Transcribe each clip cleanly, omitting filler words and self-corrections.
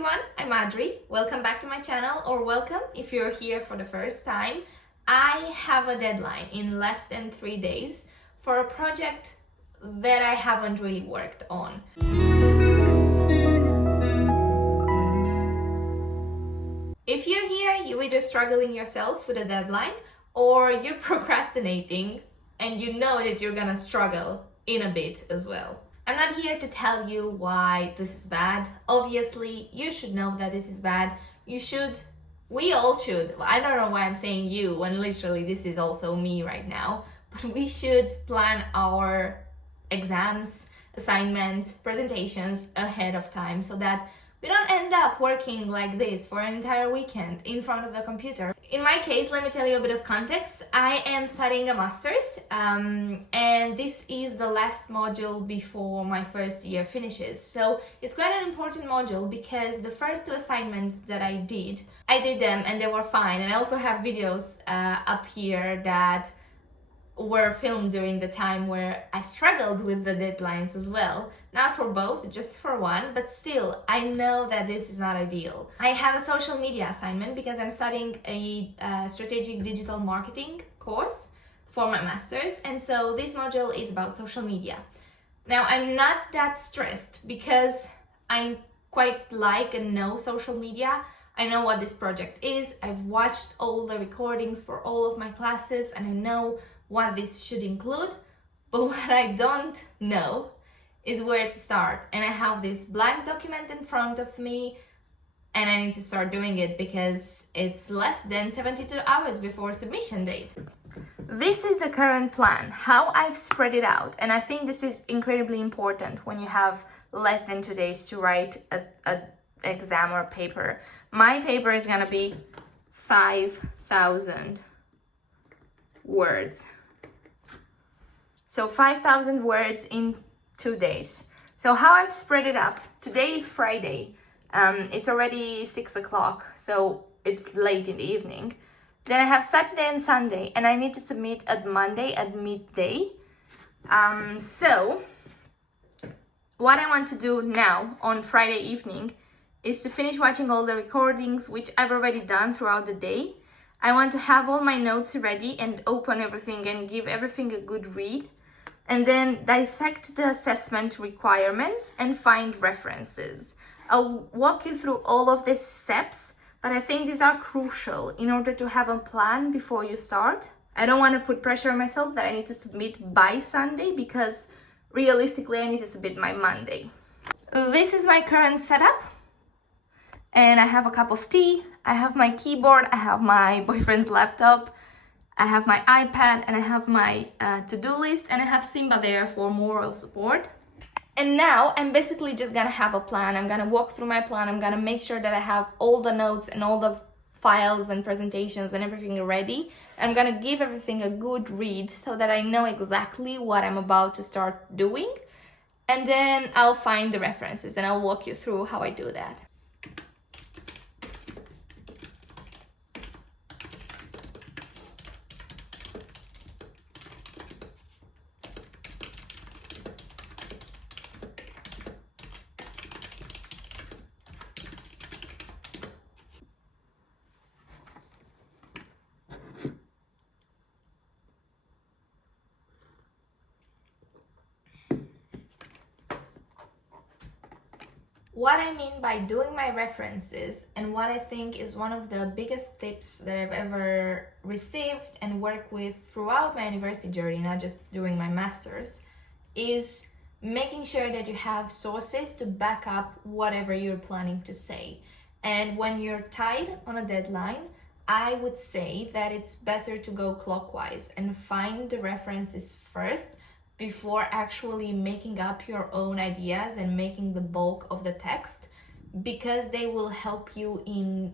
everyone, I'm Adri. Welcome back to my channel, or welcome if you're here for the first time. I have a deadline in less than 3 days for a project that I haven't really worked on. If you're here, you're either struggling yourself with a deadline or you're procrastinating and you know that you're gonna struggle in a bit as well. I'm not here to tell you why this is bad. Obviously, you should know that this is bad. We all should. I don't know why I'm saying you when literally this is also me right now, but we should plan our exams, assignments, presentations ahead of time so that we don't end up working like this for an entire weekend in front of the computer. In my case, let me tell you a bit of context. I am studying a master's and this is the last module before my first year finishes. So it's quite an important module because the first 2 assignments that I did them and they were fine. And I also have videos up here that were filmed during the time where I struggled with the deadlines as well. Not for both, just for one, but still, I know that this is not ideal. I have a social media assignment because I'm studying a strategic digital marketing course for my master's, and so this module is about social media. Now, I'm not that stressed because I quite like and know social media. I know what this project is. I've watched all the recordings for all of my classes and I know what this should include, but what I don't know is where to start. And I have this blank document in front of me and I need to start doing it because it's less than 72 hours before submission date. This is the current plan, how I've spread it out. And I think this is incredibly important when you have less than 2 days to write an exam or paper. My paper is gonna be 5,000 words. So 5,000 words in 2 days. So how I've spread it up, today is Friday. It's already 6 o'clock, so it's late in the evening. Then I have Saturday and Sunday, and I need to submit at Monday at midday. So what I want to do now on Friday evening is to finish watching all the recordings, which I've already done throughout the day. I want to have all my notes ready and open everything and give everything a good read. And then dissect the assessment requirements and find references. I'll walk you through all of these steps, but I think these are crucial in order to have a plan before you start. I don't want to put pressure on myself that I need to submit by Sunday because realistically I need to submit by Monday. This is my current setup. And I have a cup of tea, I have my keyboard, I have my boyfriend's laptop, I have my iPad, and I have my to-do list, and I have Simba there for moral support. And now I'm basically just gonna have a plan. I'm gonna walk through my plan. I'm gonna make sure that I have all the notes and all the files and presentations and everything ready. I'm gonna give everything a good read so that I know exactly what I'm about to start doing. And then I'll find the references and I'll walk you through how I do that. What I mean by doing my references and what I think is one of the biggest tips that I've ever received and worked with throughout my university journey, not just during my master's, is making sure that you have sources to back up whatever you're planning to say. And when you're tied on a deadline, I would say that it's better to go clockwise and find the references first before actually making up your own ideas and making the bulk of the text, because they will help you in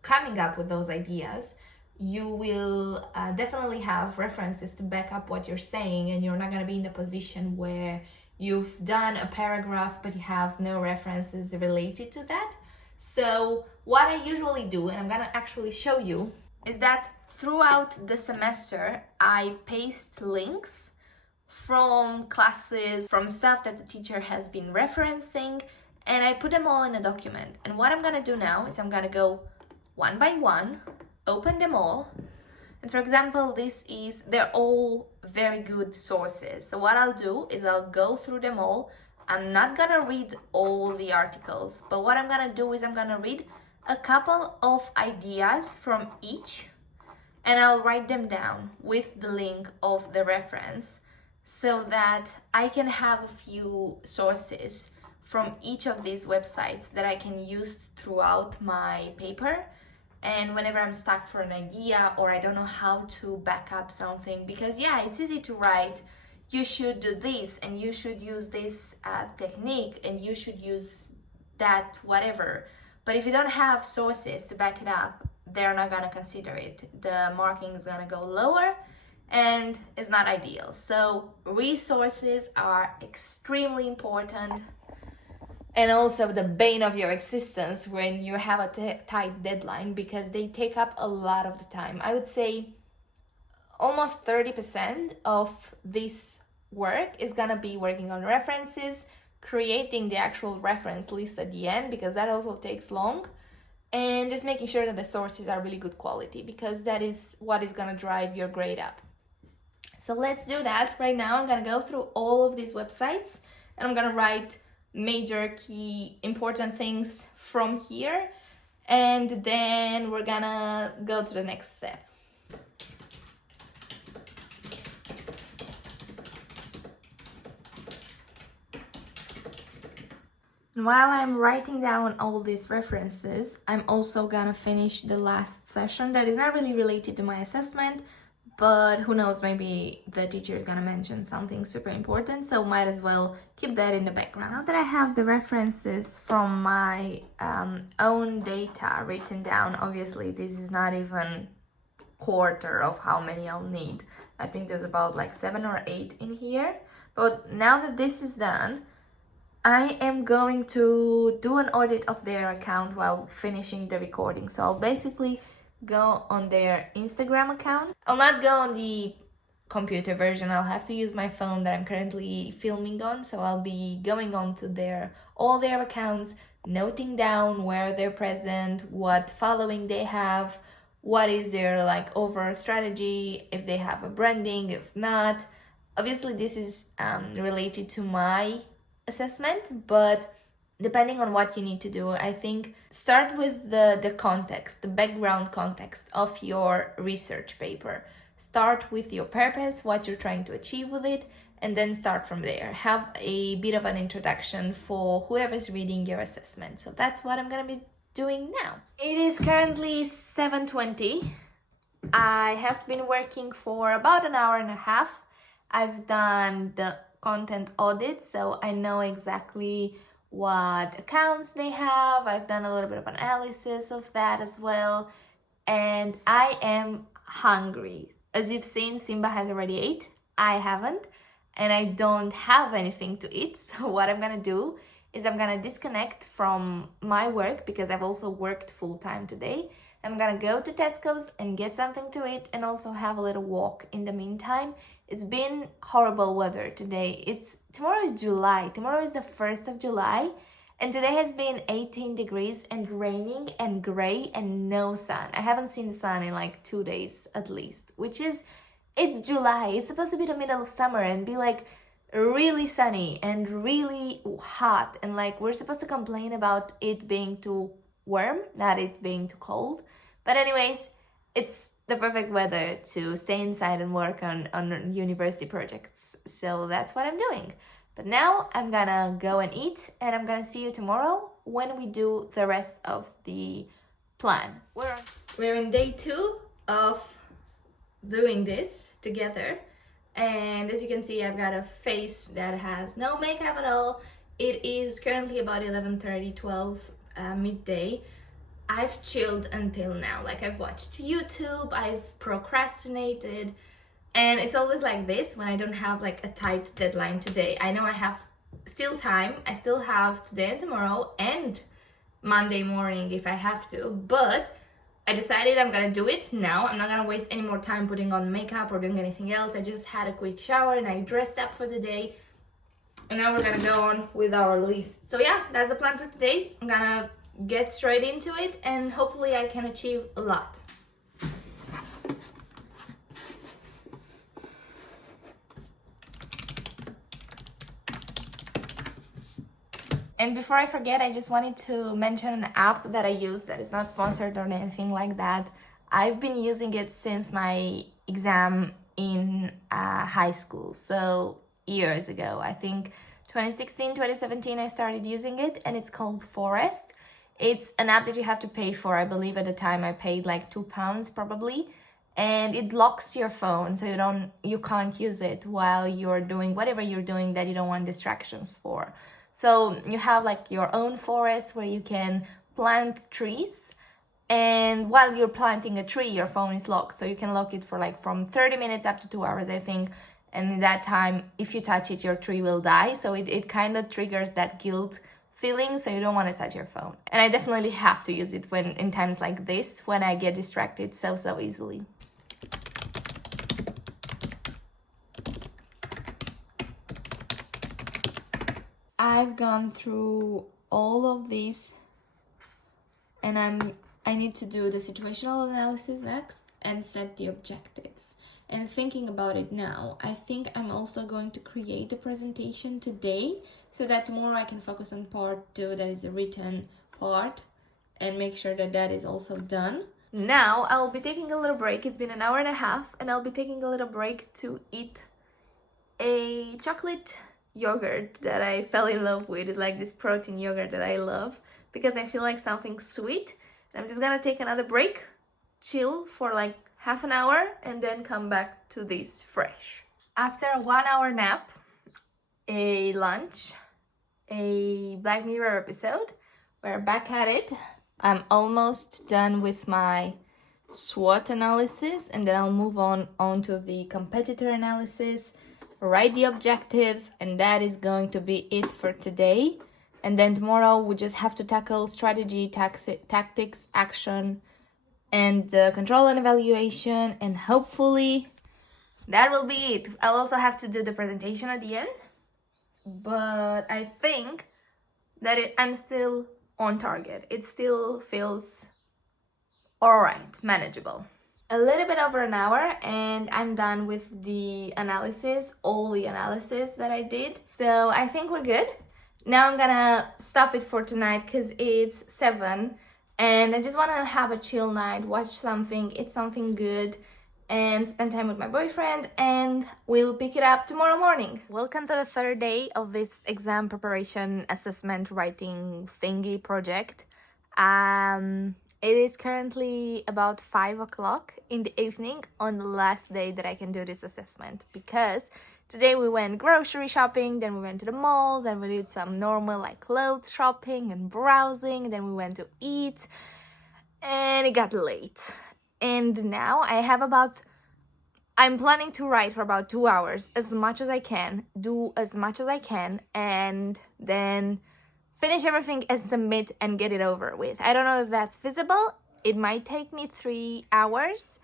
coming up with those ideas. You will definitely have references to back up what you're saying, and you're not going to be in a position where you've done a paragraph but you have no references related to that. So what I usually do, and I'm going to actually show you, is that throughout the semester I paste links from classes, from stuff that the teacher has been referencing, and I put them all in a document. And what I'm gonna do now is I'm gonna go one by one, open them all. And for example, they're all very good sources. So what I'll do is I'll go through them all. I'm not gonna read all the articles, but what I'm gonna do is I'm gonna read a couple of ideas from each, and I'll write them down with the link of the reference so that I can have a few sources from each of these websites that I can use throughout my paper. And whenever I'm stuck for an idea or I don't know how to back up something, because yeah, it's easy to write, you should do this and you should use this technique and you should use that whatever. But if you don't have sources to back it up, they're not gonna consider it. The marking is gonna go lower and it's not ideal. So resources are extremely important, and also the bane of your existence when you have a tight deadline, because they take up a lot of the time. I would say almost 30% of this work is gonna be working on references, creating the actual reference list at the end, because that also takes long, and just making sure that the sources are really good quality, because that is what is gonna drive your grade up. So let's do that. Right now I'm gonna go through all of these websites and I'm gonna write major key important things from here, and then we're gonna go to the next step. And while I'm writing down all these references, I'm also gonna finish the last session that is not really related to my assessment, but who knows, maybe the teacher is gonna mention something super important, so might as well keep that in the background. Now that I have the references from my own data written down, obviously this is not even quarter of how many I'll need. I think there's about like 7 or 8 in here. But now that this is done, I am going to do an audit of their account while finishing the recording. So I'll basically go on their Instagram account. I'll not go on the computer version. I'll have to use my phone that I'm currently filming on. So I'll be going on to all their accounts, noting down where they're present, what following they have, what is their like overall strategy, if they have a branding, if not. Obviously this is related to my assessment, but depending on what you need to do, I think start with the context, the background context of your research paper. Start with your purpose, what you're trying to achieve with it, and then start from there. Have a bit of an introduction for whoever's reading your assessment. So that's what I'm gonna be doing now. It is currently 7:20. I have been working for about an hour and a half. I've done the content audit, so I know exactly what accounts they have. I've done a little bit of analysis of that as well, and I am hungry. As you've seen, Simba has already ate. I haven't, and I don't have anything to eat. So what I'm gonna do is I'm gonna disconnect from my work, because I've also worked full-time today. I'm gonna go to Tesco's and get something to eat and also have a little walk in the meantime. It's been horrible weather today. Tomorrow is July. Tomorrow is the 1st of July. And today has been 18 degrees and raining and gray and no sun. I haven't seen the sun in like 2 days at least, it's July. It's supposed to be the middle of summer and be like really sunny and really hot. And like we're supposed to complain about it being too warm, not it being too cold. But anyways, it's the perfect weather to stay inside and work on university projects. So that's what I'm doing. But now I'm gonna go and eat, and I'm gonna see you tomorrow when we do the rest of the plan. We're in day 2 of doing this together. And as you can see, I've got a face that has no makeup at all. It is currently about 11:30, 12 midday. I've chilled until now. Like I've watched YouTube, I've procrastinated, and it's always like this when I don't have like a tight deadline today. I know I have still time. I still have today and tomorrow and Monday morning if I have to, but I decided I'm gonna do it now. I'm not gonna waste any more time putting on makeup or doing anything else. I just had a quick shower and I dressed up for the day. And now we're gonna go on with our list. So yeah, that's the plan for today. I'm gonna get straight into it and hopefully I can achieve a lot. And before I forget, I just wanted to mention an app that I use that is not sponsored or anything like that. I've been using it since my exam in high school, so years ago. I think 2016, 2017 I started using it, and it's called Forest. It's an app that you have to pay for. I believe at the time I paid like £2 probably, and it locks your phone so you can't use it while you're doing whatever you're doing that you don't want distractions for. So you have like your own forest where you can plant trees, and while you're planting a tree, your phone is locked. So you can lock it for like from 30 minutes up to 2 hours, I think. And in that time, if you touch it, your tree will die. So it kind of triggers that guilt feeling, so you don't want to touch your phone. And I definitely have to use it when in times like this, when I get distracted so easily. I've gone through all of these, and I need to do the situational analysis next and set the objectives. And thinking about it now, I think I'm also going to create a presentation today so that tomorrow I can focus on part 2, that is the written part, and make sure that that is also done. Now I'll be taking a little break. It's been an hour and a half, and I'll be taking a little break to eat a chocolate yogurt that I fell in love with. It's like this protein yogurt that I love because I feel like something sweet. And I'm just gonna take another break, chill for like half an hour, and then come back to this fresh. After a 1 hour nap, a lunch, a Black Mirror episode, we're back at it. I'm almost done with my SWOT analysis, and then I'll move on to the competitor analysis, write the objectives, and that is going to be it for today. And then tomorrow we just have to tackle strategy, tactics, action, and control and evaluation, and hopefully that will be it. I'll also have to do the presentation at the end, but I think that I'm still on target. It still feels alright, manageable. A little bit over an hour and I'm done with the analysis, all the analysis that I did. So I think we're good. Now I'm gonna stop it for tonight because it's 7 and I just want to have a chill night, watch something, eat something good, and spend time with my boyfriend, and we'll pick it up tomorrow morning. Welcome to the 3rd day of this exam preparation assessment writing thingy project. It is currently about 5 o'clock in the evening on the last day that I can do this assessment, because today we went grocery shopping, then we went to the mall, then we did some normal like clothes shopping and browsing, then we went to eat, and it got late. And now I'm planning to write for about 2 hours, as much as I can, do as much as I can, and then finish everything and submit and get it over with. I don't know if that's feasible. It might take me 3 hours,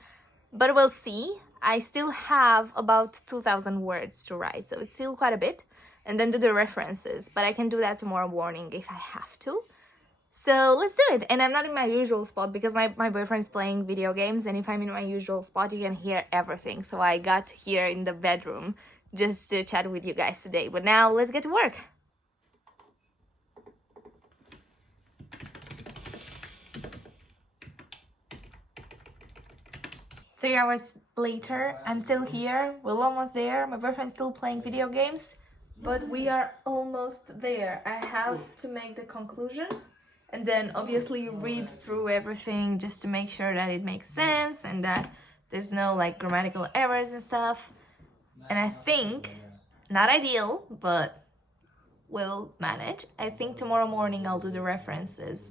but we'll see. I still have about 2,000 words to write, so it's still quite a bit. And then do the references, but I can do that tomorrow morning if I have to. So let's do it. And I'm not in my usual spot because my boyfriend's playing video games, and if I'm in my usual spot, you can hear everything. So I got here in the bedroom just to chat with you guys today. But now let's get to work. Three hours later, I'm still here. We're almost there. My boyfriend's still playing video games, but we are almost there. I have to make the conclusion and then obviously read through everything just to make sure that it makes sense and that there's no like grammatical errors and stuff. And I think, not ideal, but we'll manage. I think tomorrow morning I'll do the references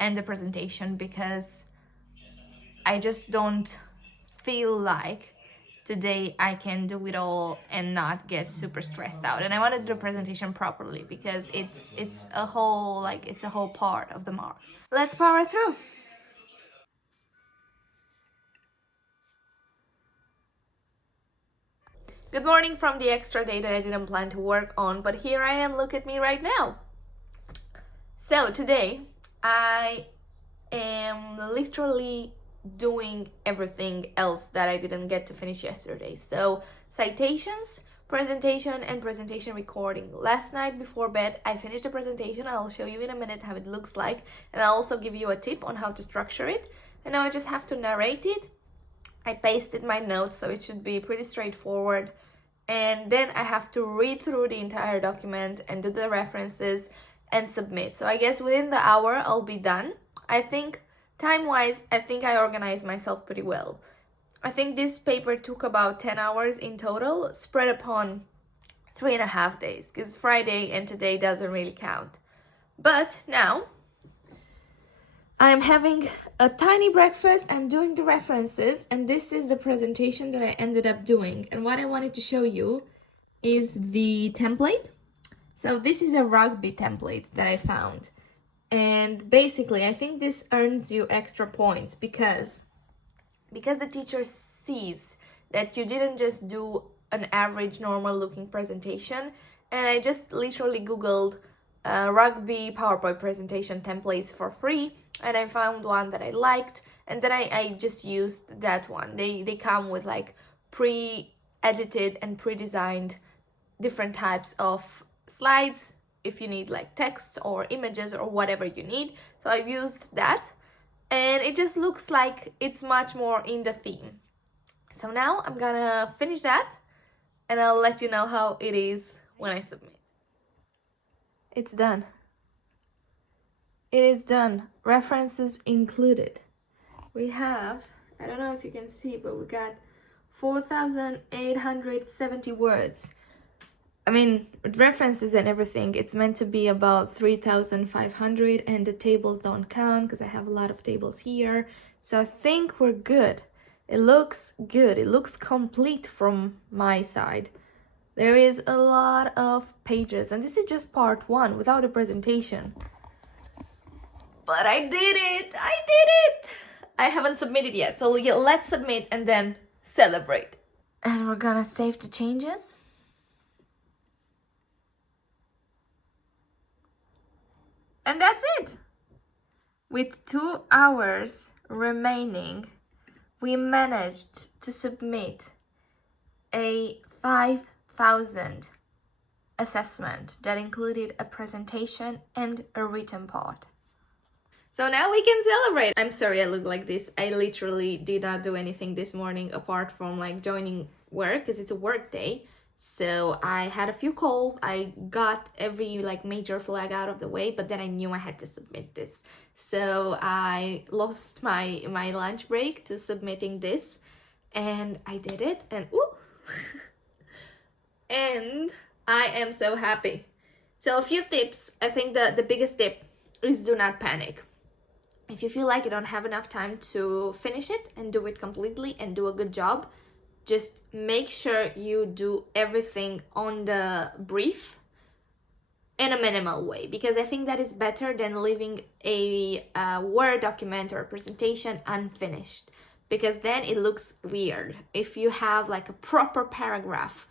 and the presentation because I just don't feel like today I can do it all and not get super stressed out. And I want to do the presentation properly because it's a whole part of the mark. Let's power through. Good morning from the extra day that I didn't plan to work on, but here I am, look at me right now. So today I am literally doing everything else that I didn't get to finish yesterday. So citations, presentation, and presentation recording. Last night before bed I finished the presentation. I'll show you in a minute how it looks like, and I'll also give you a tip on how to structure it. And now I just have to narrate it. I pasted my notes, so it should be pretty straightforward. And then I have to read through the entire document and do the references and submit. So I guess within the hour I'll be done. I think time-wise, I think I organized myself pretty well. I think this paper took about 10 hours in total, spread upon 3.5 days, because Friday and today doesn't really count. But now I'm having a tiny breakfast, I'm doing the references, and this is the presentation that I ended up doing. And what I wanted to show you is the template. So this is a rugby template that I found. And basically, I think this earns you extra points because the teacher sees that you didn't just do an average normal looking presentation. And I just literally Googled rugby PowerPoint presentation templates for free, and I found one that I liked, and then I just used that one. They come with like pre-edited and pre-designed different types of slides if you need like text or images or whatever you need. So I used that, and it just looks like it's much more in the theme. So now I'm gonna finish that, and I'll let you know how it is when I submit. It's done. It is done. References included. We have, I don't know if you can see, but we got 4,870 words. I mean, with references and everything, it's meant to be about 3,500, and the tables don't count because I have a lot of tables here. So I think we're good. It looks good. It looks complete from my side. There is a lot of pages, and this is just part one without a presentation. But I did it! I did it! I haven't submitted yet, so let's submit and then celebrate. And we're gonna save the changes. And that's it! With 2 hours remaining, we managed to submit a 5,000 assessment that included a presentation and a written part. So now we can celebrate. I'm sorry I look like this. I literally did not do anything this morning apart from like joining work, because it's a work day. So I had a few calls. I got every like major flag out of the way, but then I knew I had to submit this. So I lost my lunch break to submitting this, and I did it, and ooh. And I am so happy. So a few tips. I think the biggest tip is do not panic. If you feel like you don't have enough time to finish it and do it completely and do a good job, just make sure you do everything on the brief in a minimal way, because I think that is better than leaving a Word document or a presentation unfinished, because then it looks weird. If you have like a proper paragraph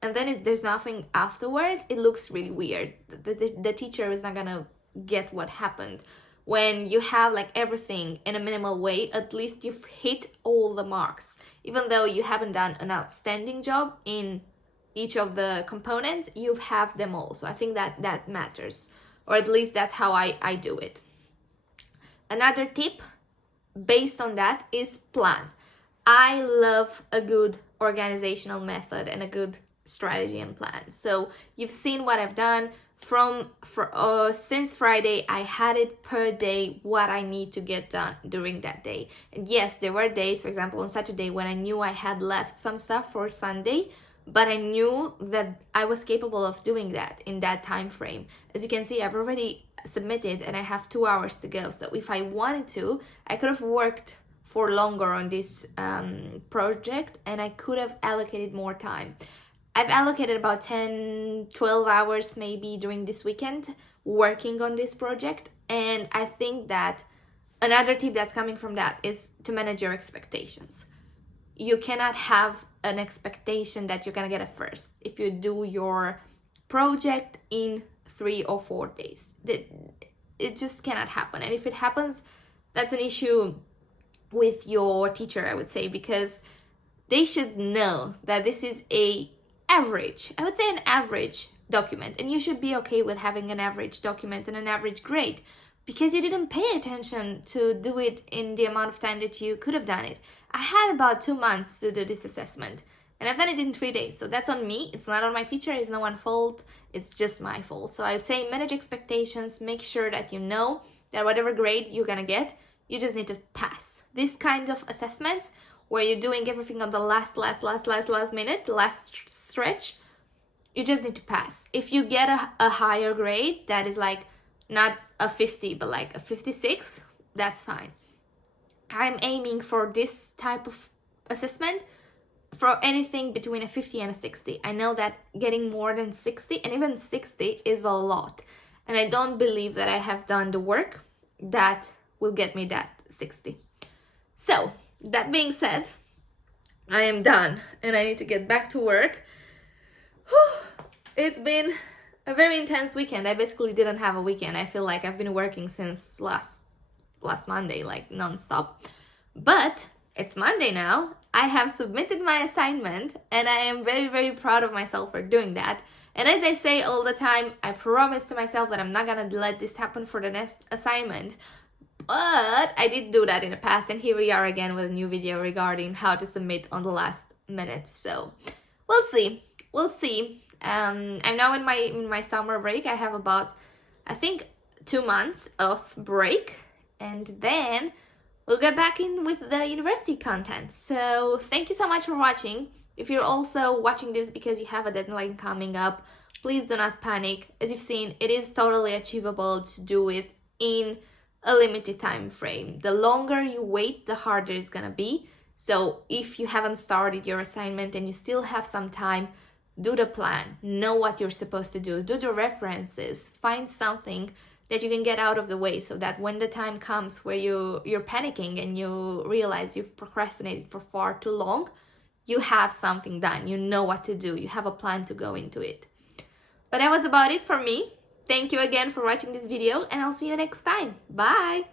and then there's nothing afterwards, it looks really weird. The teacher is not gonna get what happened. When you have like everything in a minimal way, at least you've hit all the marks. Even though you haven't done an outstanding job in each of the components, you have them all. So I think that matters, or at least that's how I do it. Another tip based on that is plan. I love a good organizational method and a good strategy and plan. So you've seen what I've done. Since Friday, I had it per day what I need to get done during that day. And yes, there were days, for example, on Saturday when I knew I had left some stuff for Sunday, but I knew that I was capable of doing that in that time frame. As you can see, I've already submitted and I have 2 hours to go. So if I wanted to, I could have worked for longer on this project, and I could have allocated more time. I've allocated about 10, 12 hours maybe during this weekend working on this project. And I think that another tip that's coming from that is to manage your expectations. you cannot have an expectation that you're gonna get a first if you do your project in 3 or 4 days. It just cannot happen. And if it happens, that's an issue with your teacher, I would say, because they should know that this is an average document, and you should be okay with having an average document and an average grade because you didn't pay attention to do it in the amount of time that you could have done it. I had about 2 months to do this assessment, and I've done it in 3 days, so that's on me. It's not on my teacher, it's no one's fault, it's just my fault. So I would say manage expectations, make sure that you know that whatever grade you're gonna get, you just need to pass. This kind of assessments where you're doing everything on the last minute, last stretch, you just need to pass. If you get a higher grade that is like not a 50 but like a 56, that's fine. I'm aiming for this type of assessment for anything between a 50 and a 60. I know that getting more than 60 and even 60 is a lot, and I don't believe that I have done the work that will get me that 60. So that being said, I am done and I need to get back to work. It's been a very intense weekend. I basically didn't have a weekend. I feel like I've been working since last Monday, like non-stop. But it's Monday now. I have submitted my assignment and I am very, very proud of myself for doing that. And as I say all the time, I promise to myself that I'm not gonna let this happen for the next assignment. But I did do that in the past, and here we are again with a new video regarding how to submit on the last minute. So we'll see. I'm now in my summer break. I have about, I think, 2 months of break, and then we'll get back in with the university content. So thank you so much for watching. If you're also watching this because you have a deadline coming up, please do not panic. As you've seen, it is totally achievable to do it in a limited time frame. The longer you wait, the harder it's gonna be. So if you haven't started your assignment and you still have some time, do the plan, know what you're supposed to do the references, find something that you can get out of the way so that when the time comes where you're panicking and you realize you've procrastinated for far too long, you have something done, you know what to do, you have a plan to go into it. But that was about it for me. Thank you again for watching this video, and I'll see you next time. Bye!